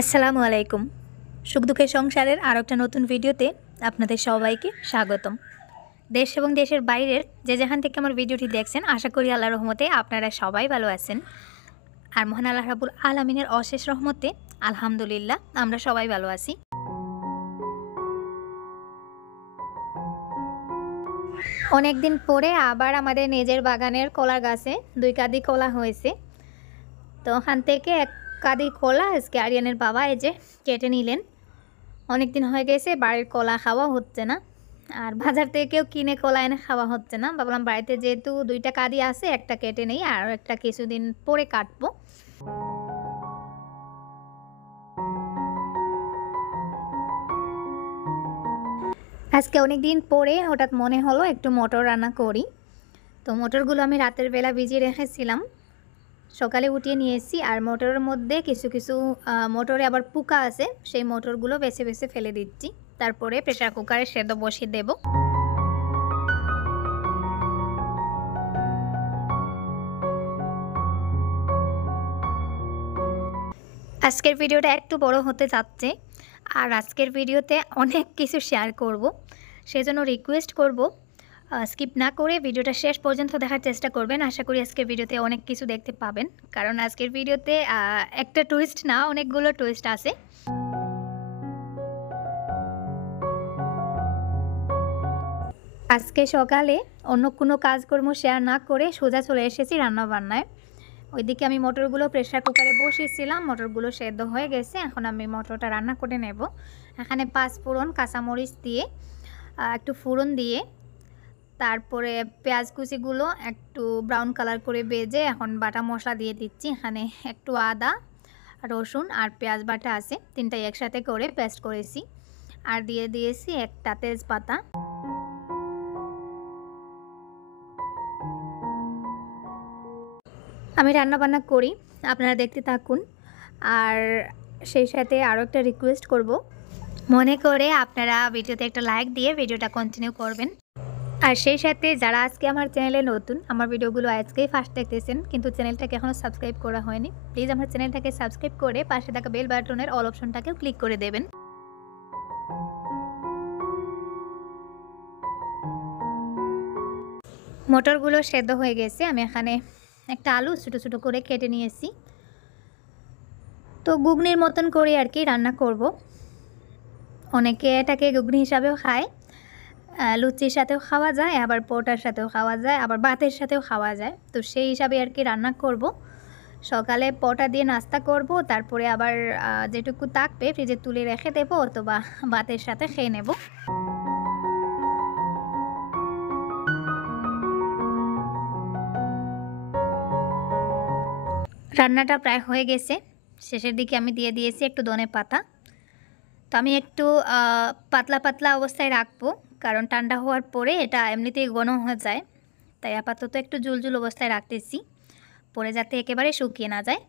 আসসালামু আলাইকুম। সুখ দুঃখের সংসারের আরেকটা নতুন ভিডিওতে আপনাদের সবাইকে স্বাগতম। দেশ এবং দেশের বাইরের যে যেখান থেকে আমার ভিডিওটি দেখছেন আশা করি আল্লাহর রহমতে আপনারা সবাই ভালো আছেন। আর মহান আল্লাহ রাব্বুল আলামিনের অশেষ রহমতে আলহামদুলিল্লাহ আমরা সবাই ভালো আছি। অনেকদিন পরে আবার আমাদের নিজের বাগানের কলা গাছে 2 কাঁদি কলা হয়েছে। তো ওখান থেকে 1 কাঁদি কলা আজকে আরিয়ানের বাবা এই যে কেটে নিলেন। অনেকদিন হয়ে গেছে বাড়ির কলা খাওয়া হচ্ছে না, আর বাজার থেকেও কিনে কলা এনে খাওয়া হচ্ছে না। ভাবলাম বাড়িতে যেহেতু 2টা কাঁদি আছে একটা কেটে নেই, আর একটা কিছুদিন পরে কাটবো। আজকে অনেকদিন পরে হঠাৎ মনে হলো একটু মটর রান্না করি। তো মটরগুলো আমি রাতের বেলা ভিজিয়ে রেখেছিলাম, সকালে উঠিয়ে নিয়ে এসেছি। আর মটরের মধ্যে কিছু কিছু মটরে আবার পোকা আছে, সেই মটরগুলো বেছে বেছে ফেলে দিচ্ছি। তারপরে প্রেসার কুকারে সেদ্ধ বসিয়ে দেবো। আজকের ভিডিওটা একটু বড় হতে যাচ্ছে, আর আজকের ভিডিওতে অনেক কিছু শেয়ার করব। সেজন্য রিকোয়েস্ট করব স্কিপ না করে ভিডিওটা শেষ পর্যন্ত দেখার চেষ্টা করবেন। আশা করি আজকের ভিডিওতে অনেক কিছু দেখতে পাবেন, কারণ আজকের ভিডিওতে একটা টুইস্ট না, অনেকগুলো টুইস্ট আছে। আজকে সকালে অন্য কোনো কাজকর্ম শেয়ার না করে সোজা চলে এসেছি রান্নাবান্নায়। ওইদিকে আমি মটরগুলো প্রেসার কুকারে বসিয়েছিলাম, মটরগুলো সেদ্ধ হয়ে গেছে। এখন আমি মটরটা রান্না করে নেব। এখানে 5 ফোড়ন কাঁচামরিচ দিয়ে একটু ফোড়ন দিয়ে তারপরে পেঁয়াজ কুচিগুলো একটু ব্রাউন কালার করে ভেজে এখন বাটা মশলা দিয়ে দিচ্ছি। এখানে একটু আদা, রসুন আর পেঁয়াজ বাটা আছে, তিনটাই একসাথে করে পেস্ট করেছি। আর দিয়ে দিয়েছি একটা তেজপাতা। আমি রান্নাবান্না করি, আপনারা দেখতে থাকুন। আর সেই সাথে আরও একটা রিকোয়েস্ট করব, মনে করে আপনারা ভিডিওতে একটা লাইক দিয়ে ভিডিওটা কন্টিনিউ করবেন। আর সেই সাথে যারা আজকে আমার চ্যানেলে নতুন, আমার ভিডিওগুলো আজকেই ফার্স্ট দেখতেছেন কিন্তু চ্যানেলটাকে এখনও সাবস্ক্রাইব করা হয়নি, প্লিজ আমার চ্যানেলটাকে সাবস্ক্রাইব করে পাশে থাকা বেল বাটনের অল অপশনটাকেও ক্লিক করে দেবেন। মটরগুলো সেদ্ধ হয়ে গেছে, আমি এখানে একটা আলু ছোটো ছোটো করে কেটে নিয়েছি। তো ঘুগনির মতন করে আর কি রান্না করব। অনেকে এটাকে ঘুগনি হিসাবেও খায়, লুচির সাথেও খাওয়া যায়, আবার পরোটার সাথেও খাওয়া যায়, আবার ভাতের সাথেও খাওয়া যায়। তো সেই হিসাবে আর কি রান্না করব। সকালে পরোটা দিয়ে নাস্তা করব, তারপরে আবার যেটুকু থাকবে ফ্রিজে তুলে রেখে দেবো, অথবা ভাতের সাথে খেয়ে নেব। রান্নাটা প্রায় হয়ে গেছে, শেষের দিকে আমি দিয়ে দিয়েছি একটু ধনে পাতা। তো আমি একটু পাতলা পাতলা অবস্থায় রাখবো, কারণ ঠান্ডা হওয়ার পরে এটা এমনিতেই ঘন হয়ে যায়। তাই আপাতত একটু জুলজুল অবস্থায় রাখতেছি, পরে যাতে একেবারে শুকিয়ে না যায়।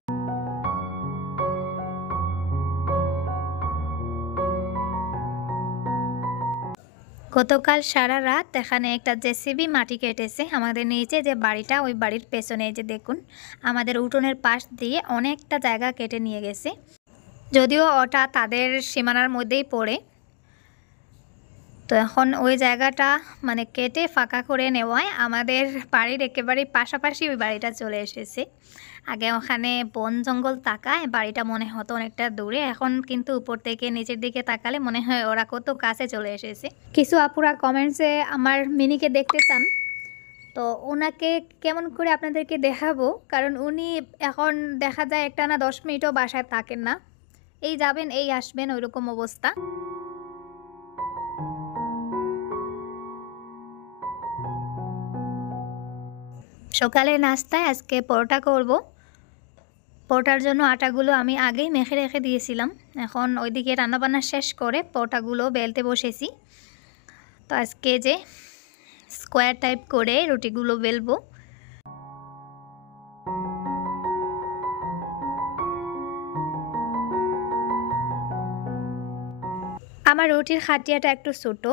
গতকাল সারা রাত এখানে একটা জেসিবি মাটি কেটেছে আমাদের নিচে যে বাড়িটা, ওই বাড়ির পেছনে যে দেখুন আমাদের উঠোনের পাশ দিয়ে অনেকটা জায়গা কেটে নিয়ে গেছে। যদিও ওটা তাদের সীমানার মধ্যেই পড়ে, তো এখন ওই জায়গাটা মানে কেটে ফাঁকা করে নেওয়ায় আমাদের বাড়ির একেবারে পাশাপাশি ওই বাড়িটা চলে এসেছে। আগে ওখানে বন জঙ্গল তাকায় বাড়িটা মনে হতো অনেকটা দূরে, এখন কিন্তু উপর থেকে নিচের দিকে তাকালে মনে হয় ওরা কত কাছে চলে এসেছে। কিছু আপুরা কমেন্টসে আমার মিনিকে দেখতে চান, তো ওনাকে কেমন করে আপনাদেরকে দেখাবো, কারণ উনি এখন দেখা যায় একটানা 10 মিনিটও বাসায় থাকেন না, এই যাবেন এই আসবেন ওইরকম অবস্থা। সকালে নাস্তায় আজকে পরোটা করব। পরোটার জন্য আটাগুলো আমি আগেই মেখে রেখে দিয়েছিলাম, এখন ওইদিকে রান্নাবান্না শেষ করে পরোটাগুলো বেলতে বসেছি। তো আজকে যে স্কোয়ার টাইপ করে রুটিগুলো বেলবো। আমার রুটির খাটিয়াটা একটু ছোটো,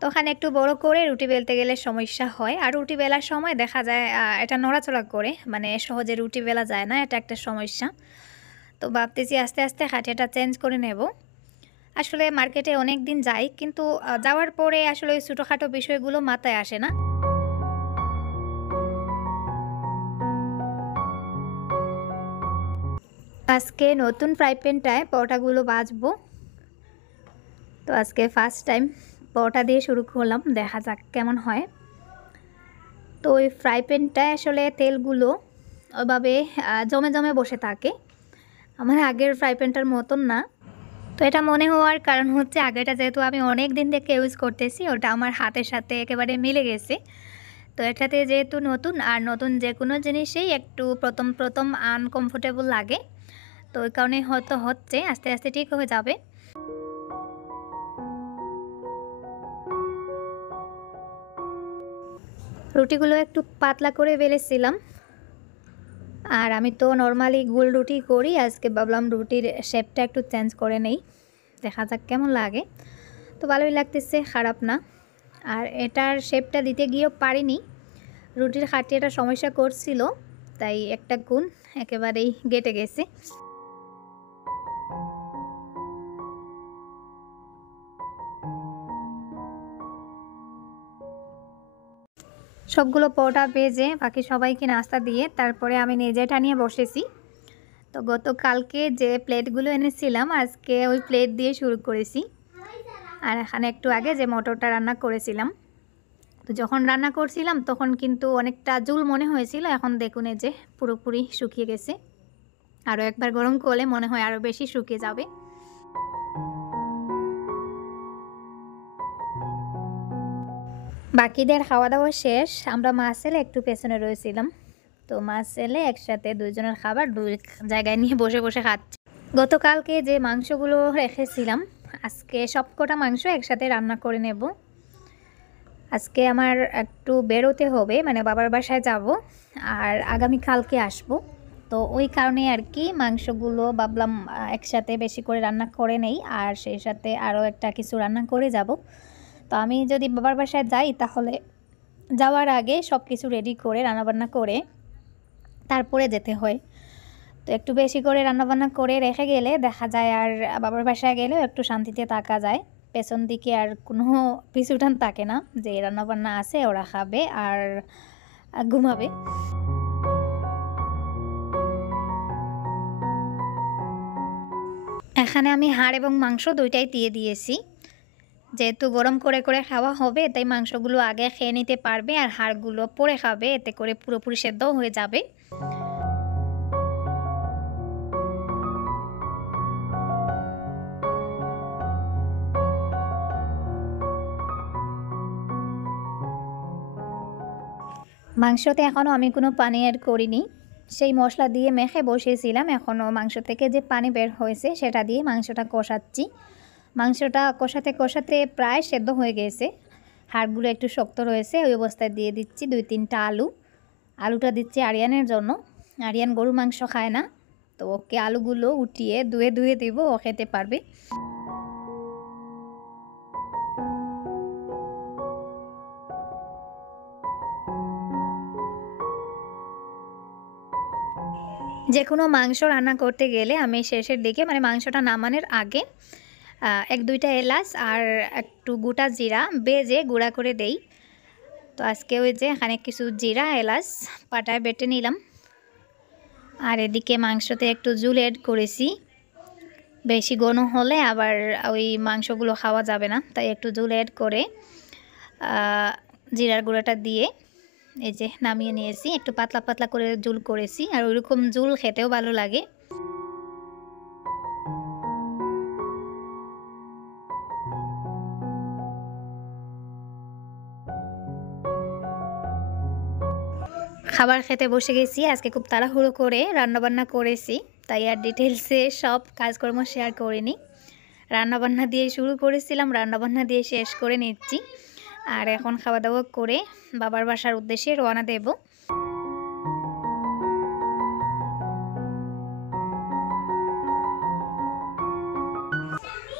তো ওখানে একটু বড় করে রুটি বেলতে গেলে সমস্যা হয়। আর রুটি বেলার সময় দেখা যায় এটা নড়াচড়া করে, মানে সহজে রুটি বেলা যায় না, এটা একটা সমস্যা। তো তো ভাবতেছি আস্তে আস্তে খাটিয়াটা চেঞ্জ করে নেব। আসলে মার্কেটে অনেক দিন যাই, কিন্তু যাওয়ার পরে আসলে ওই ছোটোখাটো বিষয়গুলো মাথায় আসে না। আজকে নতুন ফ্রাই প্যানটায় পরোটাগুলো ভাজবো। তো আজকে ফার্স্ট টাইম পরোটা দিয়ে শুরু করলাম, দেখা যাক কেমন হয়। তো ওই ফ্রাই প্যানটায় আসলে তেলগুলো ওইভাবে জমে জমে বসে থাকে, আমার আগের ফ্রাই প্যানটার মতন না। তো এটা মনে হওয়ার কারণ হচ্ছে আগেটা যেহেতু আমি অনেক দিন থেকে ইউজ করতেছি, ওটা আমার হাতের সাথে একেবারে মিলে গেছে। তো এটাতে যেহেতু নতুন, আর নতুন যে কোনো জিনিসেই একটু প্রথম প্রথম আনকমফোর্টেবল লাগে, তো ওই কারণে হয়তো হচ্ছে, আস্তে আস্তে ঠিক হয়ে যাবে। রুটিগুলো একটু পাতলা করে বেলেছিলাম, আর আমি তো নর্মালি গোল রুটি করি, আজকে ভাবলাম রুটির শেপটা একটু চেঞ্জ করে নেই, দেখা যাক কেমন লাগে। তো ভালোই লাগতেছে, খারাপ না। আর এটার শেপটা দিতে গিয়েও পারিনি, রুটির খাটিয়াটা সমস্যা করছিল, তাই একটা কোণ একেবারেই গেটে গেছে। সবগুলো পরোটা ভেজে বাকি সবাইকে নাস্তা দিয়ে তারপরে আমি নিজেটা নিয়ে বসেছি। তো গতকালকে যে প্লেটগুলো এনেছিলাম আজকে ওই প্লেট দিয়ে শুরু করেছি। আর এখানে একটু আগে যে মটরটা রান্না করেছিলাম, তো যখন রান্না করছিলাম তখন কিন্তু অনেকটা জুল মনে হয়েছিল, এখন দেখুন এই যে পুরোপুরি শুকিয়ে গেছে। আরও একবার গরম করলে মনে হয় আরও বেশি শুকিয়ে যাবে। বাকিদের খাওয়া দাওয়া শেষ, আমরা মাছ এলে একটু পেছনে রয়েছিলাম। তো মাছ এলে একসাথে দুইজনের খাবার দুই জায়গায় নিয়ে বসে বসে খাচ্ছি। গতকালকে যে মাংসগুলো রেখেছিলাম আজকে সবকটা মাংস একসাথে রান্না করে নেব। আজকে আমার একটু বেরোতে হবে, মানে বাবার বাসায় যাব, আর আগামীকালকে আসব। তো ওই কারণে আর কি মাংসগুলো ভাবলাম একসাথে বেশি করে রান্না করে নেই, আর সেই সাথে আরও একটা কিছু রান্না করে যাব। তো আমি যদি বাবার বাসায় যাই তাহলে যাওয়ার আগে সব কিছু রেডি করে রান্নাবান্না করে তারপরে যেতে হয়। তো একটু বেশি করে রান্নাবান্না করে রেখে গেলে দেখা যায় আর বাবার বাসায় গেলেও একটু শান্তিতে থাকা যায়, পেছন দিকে আর কোনো পিছুটান থাকে না যে রান্নাবান্না আছে ওরা খাবে আর ঘুমাবে। এখানে আমি হাড় এবং মাংস দুইটাই দিয়ে দিয়েছি, যেহেতু গরম করে করে খাওয়া হবে তাই মাংসগুলো আগে খেয়ে নিতে পারবে আর হাড়গুলো পরে খাবে, এতে করে পুরোপুরি সেদ্ধও হয়ে যাবে। মাংসতে এখনও আমি কোনো পানি অ্যাড করিনি, সেই মশলা দিয়ে মেখে বসিয়েছিলাম, এখনও মাংস থেকে যে পানি বের হয়েছে সেটা দিয়ে মাংসটা কষাচ্ছি। মাংসটা কষাতে কষাতে প্রায় সেদ্ধ হয়ে গেছে, হাড়গুলো একটু শক্ত রয়েছে, ওই অবস্থায় দিয়ে দিচ্ছি 2-3টা আলু। আলুটা দিচ্ছি আরিয়ানের জন্য, আরিয়ান গরু মাংস খায় না, তো ওকে আলুগুলো উঠিয়ে ধুয়ে ধুয়ে দিব, ও খেতে পারবে। যে কোনো মাংস রান্না করতে গেলে আমি শেষের দিকে, মানে মাংসটা নামানোর আগে 1-2টা এলাচ আর একটু গোটা জিরা ভেজে গুঁড়া করে দেই। তো আজকে ওই যে এখানে কিছু জিরা এলাচ পাটায় বেটে নিলাম, আর এদিকে মাংসতে একটু জুল অ্যাড করেছি, বেশি ঘন হলে আবার ওই মাংসগুলো খাওয়া যাবে না, তাই একটু জুল অ্যাড করে জিরার গুঁড়াটা দিয়ে এই যে নামিয়ে নিয়েছি। একটু পাতলা পাতলা করে জুল করেছি, আর ওইরকম জুল খেতেও ভালো লাগে। খাবার খেতে বসে গেছি, আজকে খুব তাড়াহুড়ো করে রান্নাবান্না করেছি, তাই আর ডিটেলসে সব কাজকর্ম শেয়ার করিনি। রান্নাবান্না দিয়ে শুরু করেছিলাম, রান্নাবান্না দিয়ে শেষ করে নিচ্ছি, আর এখন খাওয়া দাওয়া করে বাবার বাসার উদ্দেশ্যে রওনা দেব।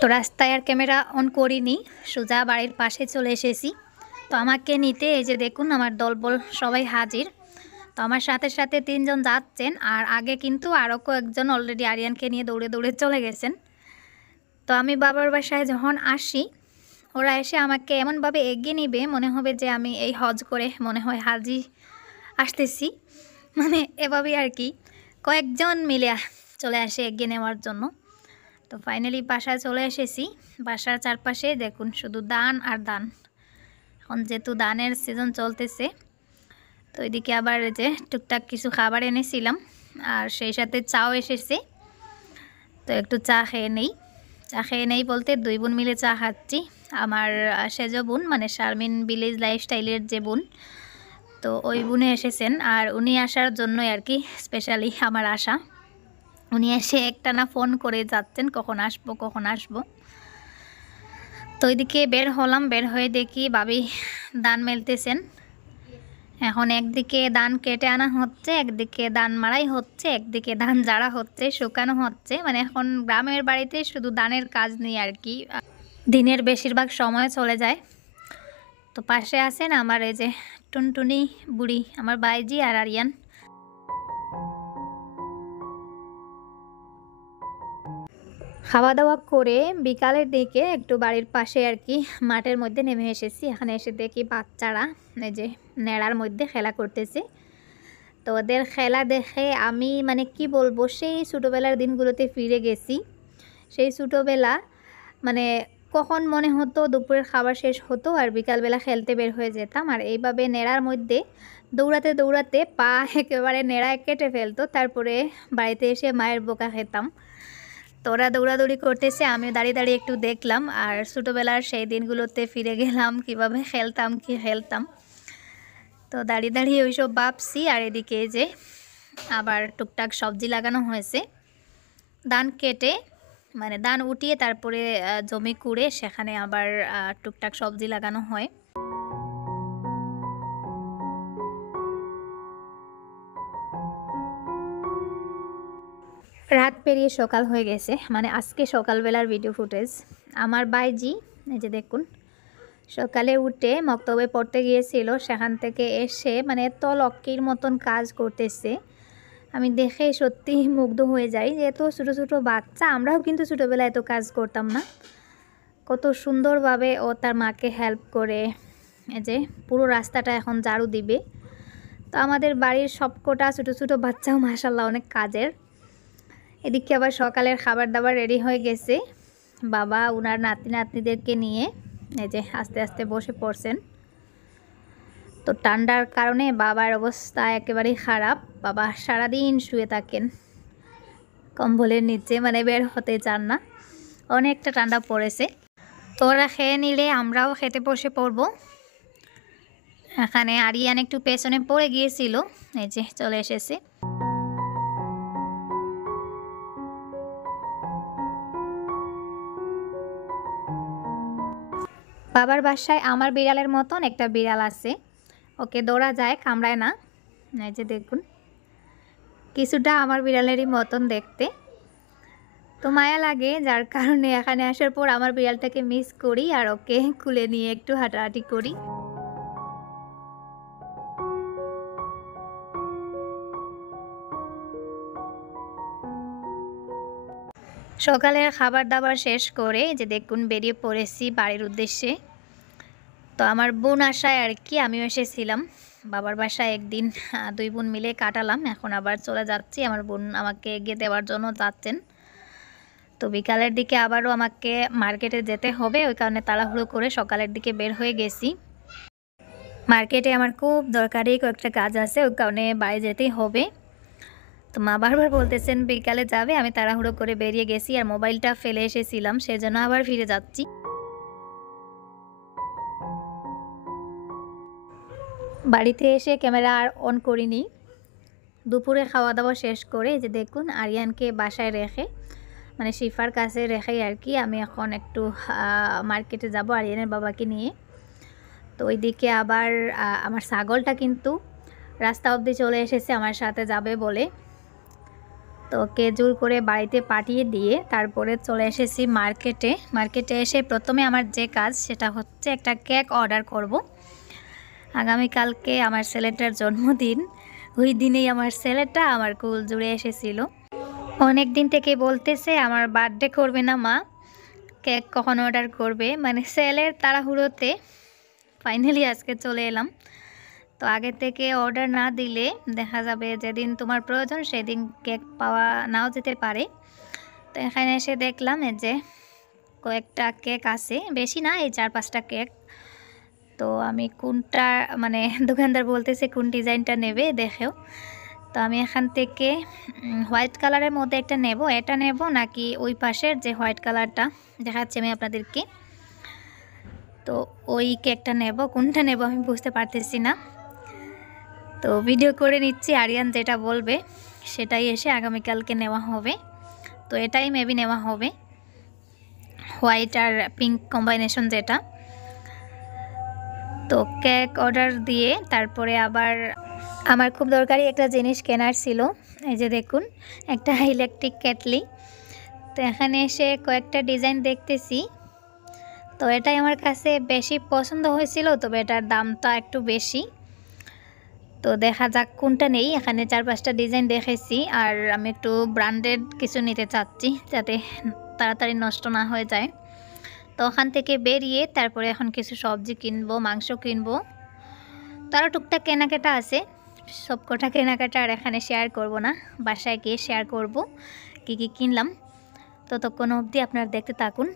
তো রাস্তায় আর ক্যামেরা অন করিনি, সোজা বাড়ির পাশে চলে এসেছি। তো আমাকে নিতে এই যে দেখুন আমার দলবল সবাই হাজির। তো আমার সাথে সাথে ৩ জন যাচ্ছেন, আর আগে কিন্তু আরও কয়েকজন অলরেডি আরিয়ানকে নিয়ে দৌড়ে দৌড়ে চলে গেছেন। তো আমি বাবার বাসায় যখন আসি, ওরা এসে আমাকে এমনভাবে এগিয়ে নিবে মনে হবে যে আমি এই হজ করে মনে হয় হাজি আসতেছি, মানে এভাবেই আর কি। কয়েকজন মিলে চলে আসে এগিয়ে নেওয়ার জন্য। তো ফাইনালি বাসায় চলে এসেছি। বাসার চারপাশে দেখুন শুধু ধান আর ধান। এখন যেহেতু ধানের সিজন চলতেছে, তো এদিকে আবার যে টুকটাক কিছু খাবার এনেছিলাম, আর সেই সাথে চাও এসেছে। তো একটু চা খেয়ে নেই বলতে 2 বোন মিলে চা খাচ্ছি। আমার সেজ বোন, মানে শারমিন ভিলেজ লাইফস্টাইলের যে বোন, তো ওই বোনে এসেছেন। আর উনি আসার জন্যই আর কি স্পেশালি আমার আসা। উনি এসে একটানা ফোন করে যাচ্ছেন কখন আসবো। তো ওইদিকে বের হলাম, বের হয়ে দেখি ভাবি ধান মেলতেছেন। এখন একদিকে ধান কেটে আনা হচ্ছে, একদিকে ধান মাড়াই হচ্ছে, একদিকে ধান ঝাড়া হচ্ছে, শুকানো হচ্ছে। মানে এখন গ্রামের বাড়িতে শুধু ধানের কাজ নিয়ে আর কি দিনের বেশিরভাগ সময় চলে যায়। তো পাশে আছেন আমার এই যে টুনটুনি বুড়ি, আমার বাইজি আর আরিয়ান। খাওয়া দাওয়া করে বিকালের দিকে একটু বাড়ির পাশে আর কি মাঠের মধ্যে নেমে এসেছি। এখানে এসে দেখি বাচ্চারা এই যে নেড়ার মধ্যে খেলা করতেছে। তো ওদের খেলা দেখে আমি মানে কি বলবো, সেই ছোটোবেলার দিনগুলোতে ফিরে গেছি। সেই ছোটোবেলা মানে কখন মনে হতো দুপুরের খাবার শেষ হতো আর বিকালবেলা খেলতে বের হয়ে যেতাম, আর এইভাবে নেড়ার মধ্যে দৌড়াতে দৌড়াতে পা একেবারে নেড়ায় কেটে ফেলতো। তারপরে বাড়িতে এসে মায়ের বোকা খেতাম। তো ওরা দৌড়াদৌড়ি করতেছে, আমি দাঁড়িয়ে দাঁড়িয়ে একটু দেখলাম, আর ছোটোবেলার সেই দিনগুলোতে ফিরে গেলাম, কিভাবে খেলতাম। তো দাঁড়িয়ে দাঁড়িয়ে ওইসব ভাবছি। আর এদিকে যে আবার টুকটাক সবজি লাগানো হয়েছে, ধান কেটে মানে ধান উঠিয়ে তারপরে জমি কুড়ে সেখানে আবার টুকটাক সবজি লাগানো হয়। রাত পেরিয়ে সকাল হয়ে গেছে, মানে আজকে সকালবেলার ভিডিও ফুটেজ। আমার বাইজি এই যে দেখুন সকালে উঠে মক্তবে পড়তে গিয়েছিল, সেখান থেকে এসে মানে এত লক্ষ্মীর মতন কাজ করতেছে, আমি দেখে সত্যি মুগ্ধ হয়ে যাই যে এত ছোটো ছোটো বাচ্চা। আমরাও কিন্তু ছোটোবেলায় এত কাজ করতাম না। কত সুন্দরভাবে ও তার মাকে হেল্প করে। এই যে পুরো রাস্তাটা এখন ঝাড়ু দিবে। তো আমাদের বাড়ির সবকটা ছোটো ছোটো বাচ্চাও মাশাল্লাহ অনেক কাজের। এদিকে আবার সকালের খাবার দাবার রেডি হয়ে গেছে। বাবা ওনার নাতি নাতনিদেরকে নিয়ে এই যে আস্তে আস্তে বসে পড়ছেন। তো ঠান্ডার কারণে বাবার অবস্থা একেবারেই খারাপ। বাবা সারাদিন শুয়ে থাকেন কম্বলের নিচে, মানে বের হতে চান না, অনেকটা ঠান্ডা পড়েছে। তো ওরা খেয়ে নিলে আমরাও খেতে বসে পড়ব। এখানে আরিয়ান একটু পেছনে পড়ে গিয়েছিল, এই যে চলে এসেছে। বাবার বাসায় আমার বিড়ালের মতন একটা বিড়াল আছে, ওকে দৌড়া যায়, কামড়ায় না। এই যে দেখুন কিছুটা আমার বিড়ালেরই মতন দেখতে। তো মায়া লাগে, যার কারণে এখানে আসার পর আমার বিড়ালটাকে মিস করি আর ওকে কুলে নিয়ে একটু হাঁটাহাঁটি করি। সকালের খাবার দাবার শেষ করে যে দেখুন বেরিয়ে পড়েছি বাড়ির উদ্দেশ্যে। তো আমার বোন আসায় আর কি আমিও এসেছিলাম বাবার বাসায়, একদিন 2 বোন মিলে কাটালাম। এখন আবার চলে যাচ্ছি, আমার বোন আমাকে এগিয়ে দেওয়ার জন্য যাচ্ছেন। তো বিকালের দিকে আবারও আমাকে মার্কেটে যেতে হবে, ওই কারণে তাড়াহুড়ো করে সকালের দিকে বের হয়ে গেছি। মার্কেটে আমার খুব দরকারি কয়েকটা কাজ আছে, ওই কারণে বাড়ি যেতেই হবে। তো মা বারবার বলতেছেন বিকালে যাবে, আমি তাড়াহুড়ো করে বেরিয়ে গেছি, আর মোবাইলটা ফেলে এসেছিলাম সেজন্য আবার ফিরে যাচ্ছি। বাড়িতে এসে ক্যামেরা আর অন করিনি। দুপুরে খাওয়া দাওয়া শেষ করে যে দেখুন আরিয়ানকে বাসায় রেখে, মানে শিফার কাছে রেখেই আর কি আমি এখন একটু মার্কেটে যাব আরিয়ানের বাবাকে নিয়ে। তো ওইদিকে আবার আমার ছাগলটা কিন্তু রাস্তা অবধি চলে এসেছে আমার সাথে যাবে বলে। তো ওকে জোর করে বাড়িতে পাঠিয়ে দিয়ে তারপরে চলে এসেছি মার্কেটে এসে প্রথমে আমার যে কাজ সেটা হচ্ছে একটা কেক অর্ডার করব। আগামীকালকে আমার ছেলেটার জন্মদিন, ওই দিনেই আমার ছেলেটা আমার কোল জুড়ে এসেছিল। অনেক দিন থেকে বলতেছে আমার বার্থডে করবে না মা, কেক কখন অর্ডার করবে। মানে ছেলের তাড়াহুড়োতে ফাইনালি আজকে চলে এলাম। তো আগে থেকে অর্ডার না দিলে দেখা যাবে যেদিন তোমার প্রয়োজন সেদিন কেক পাওয়া নাও যেতে পারে। তো এখানে এসে দেখলাম এই যে কয়েকটা কেক আছে, বেশি না, এই 4-5টা কেক। তো আমি কোনটা মানে দোকানদার বলতেছে কোন ডিজাইনটা নেবে দেখেও। তো আমি এখান থেকে হোয়াইট কালারের মধ্যে একটা নেব। এটা নেব নাকি ওই পাশের যে হোয়াইট কালারটা দেখাচ্ছি আমি আপনাদেরকে, তো ওই কেকটা নেব। কোনটা নেব আমি বুঝতে পারতেছি না। তো ভিডিও করে নিচ্ছি, আরিয়ান যেটা বলবে সেটাই এসে আগামীকালকে নেওয়া হবে। তো এটাই মেবি নেওয়া হবে, হোয়াইট আর পিঙ্ক কম্বাইনেশন যেটা। তো কেক অর্ডার দিয়ে তারপরে আবার আমার খুব দরকারি একটা জিনিস কেনার ছিল। এই যে দেখুন, একটা ইলেকট্রিক কেটলি। তো এখানে এসে কয়েকটা ডিজাইন দেখতেছি, তো এটাই আমার কাছে বেশি পছন্দ হয়েছিল, তবে এটার দামটা একটু বেশি। তো দেখা যাক কোনটা নেই। এখানে 4-5টা ডিজাইন দেখেছি, আর আমি একটু ব্র্যান্ডেড কিছু নিতে চাচ্ছি যাতে তাড়াতাড়ি নষ্ট না হয়ে যায়। তো ওখান থেকে বেরিয়ে তারপরে এখন কিছু সবজি কিনবো, মাংস কিনবো। তারও টুকটাক কেনাকাটা আছে, সব কটা কেনাকাটা আর এখানে শেয়ার করব না, বাসায় গিয়ে শেয়ার করব কী কী কিনলাম। ততক্ষণ অবধি আপনারা দেখতে থাকুন।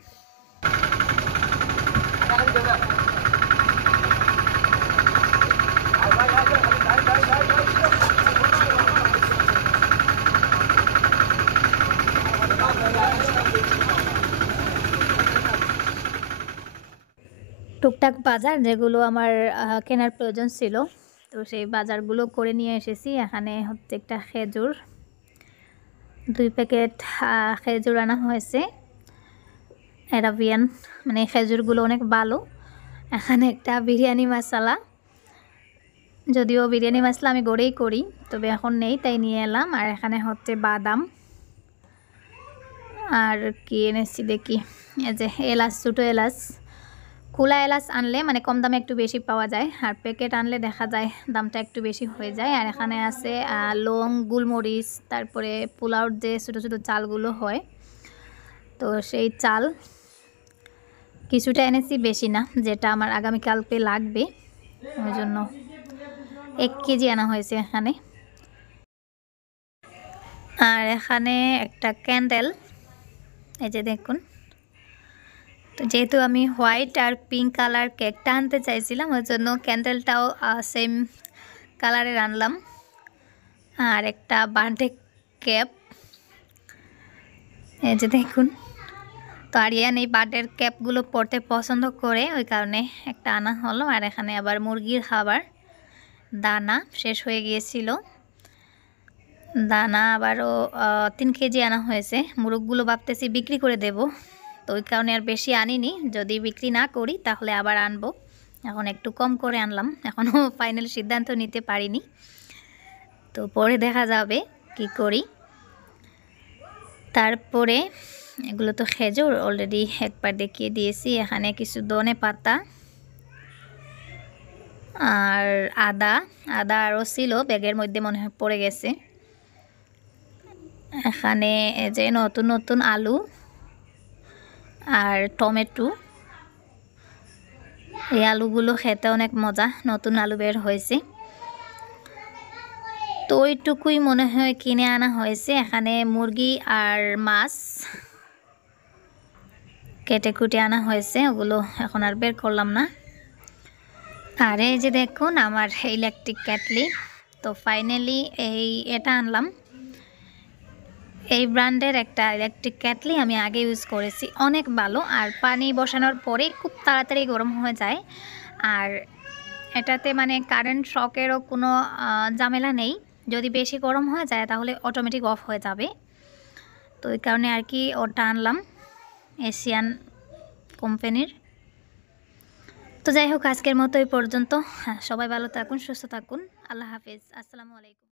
টুকটাক বাজার যেগুলো আমার কেনার প্রয়োজন ছিল, তো সেই বাজারগুলো করে নিয়ে এসেছি। এখানে হচ্ছে একটা খেজুর, 2 প্যাকেট খেজুর আনা হয়েছে, অ্যারাবিয়ান, মানে খেজুরগুলো অনেক ভালো। এখানে একটা বিরিয়ানি মশলা, যদিও বিরিয়ানি মশলা আমি গড়েই করি, তবে এখন নেই তাই নিয়ে এলাম। আর এখানে হচ্ছে বাদাম, আর কি এনেছি দেখি, এই যে এলাচ, ছোটো এলাচ। খোলা এলাচ আনলে মানে কম দামে একটু বেশি পাওয়া যায়, আর প্যাকেট আনলে দেখা যায় দামটা একটু বেশি হয়ে যায়। আর এখানে আছে লং, গোলমরিচ, তারপরে পোলাওর যে ছোটো ছোটো চালগুলো হয়, তো সেই চাল কিছুটা এনেছি, বেশি না, যেটা আমার আগামীকালকে লাগবে, ওই জন্য 1 কেজি আনা হয়েছে এখানে। আর এখানে একটা ক্যান্ডেল, এই যে দেখুন। তো যেহেতু আমি হোয়াইট আর পিঙ্ক কালার কেকটা আনতে চাইছিলাম, ওই জন্য ক্যান্ডেলটাও সেম কালারের আনলাম। আর একটা বার্থডে ক্যাপ, এই যে দেখুন। তো আরিয়ান এই বার্থডের ক্যাপগুলো পরতে পছন্দ করে, ওই কারণে একটা আনা হলো। আর এখানে আবার মুরগির খাবার, দানা শেষ হয়ে গিয়েছিল, দানা আবারও 3 কেজি আনা হয়েছে। মুরগগুলো ভাবতেছি বিক্রি করে দেব, তো ওই কারণে আর বেশি আনিনি, যদি বিক্রি না করি তাহলে আবার আনবো। এখন একটু কম করে আনলাম, এখনও ফাইনাল সিদ্ধান্ত নিতে পারিনি, তো পরে দেখা যাবে কি করি। তারপরে এগুলো তো খেজুর অলরেডি একবার দেখিয়ে দিয়েছি। এখানে কিছু ধনে পাতা আর আদা আরও ছিল ব্যাগের মধ্যে, মনে হয় পড়ে গেছে। এখানে যে নতুন নতুন আলু আর টমেটো, এই আলুগুলো খেতে অনেক মজা, নতুন আলু বের হয়েছে। তো ওইটুকুই মনে হয় কিনে আনা হয়েছে। এখানে মুরগি আর মাছ কেটে কুটে আনা হয়েছে, ওগুলো এখন আর বের করলাম না। আর এই যে দেখুন আমার ইলেকট্রিক কেটলি, তো ফাইনালি এটা আনলাম। এই ব্র্যান্ডের একটা ইলেকট্রিক কেটলি আমি আগে ইউজ করেছি, অনেক ভালো। আর পানি বসানোর পরে খুব তাড়াতাড়ি গরম হয়ে যায়, আর এটাতে মানে কারেন্ট শকেরও কোনো ঝামেলা নেই। যদি বেশি গরম হয়ে যায় তাহলে অটোমেটিক অফ হয়ে যাবে, তো এই কারণে আর কি ওটা আনলাম, এশিয়ান কোম্পানির। তো যাই হোক, আজকের মতো এই পর্যন্ত। সবাই ভালো থাকুন, সুস্থ থাকুন, আল্লাহ হাফিজ, আসসালামু আলাইকুম।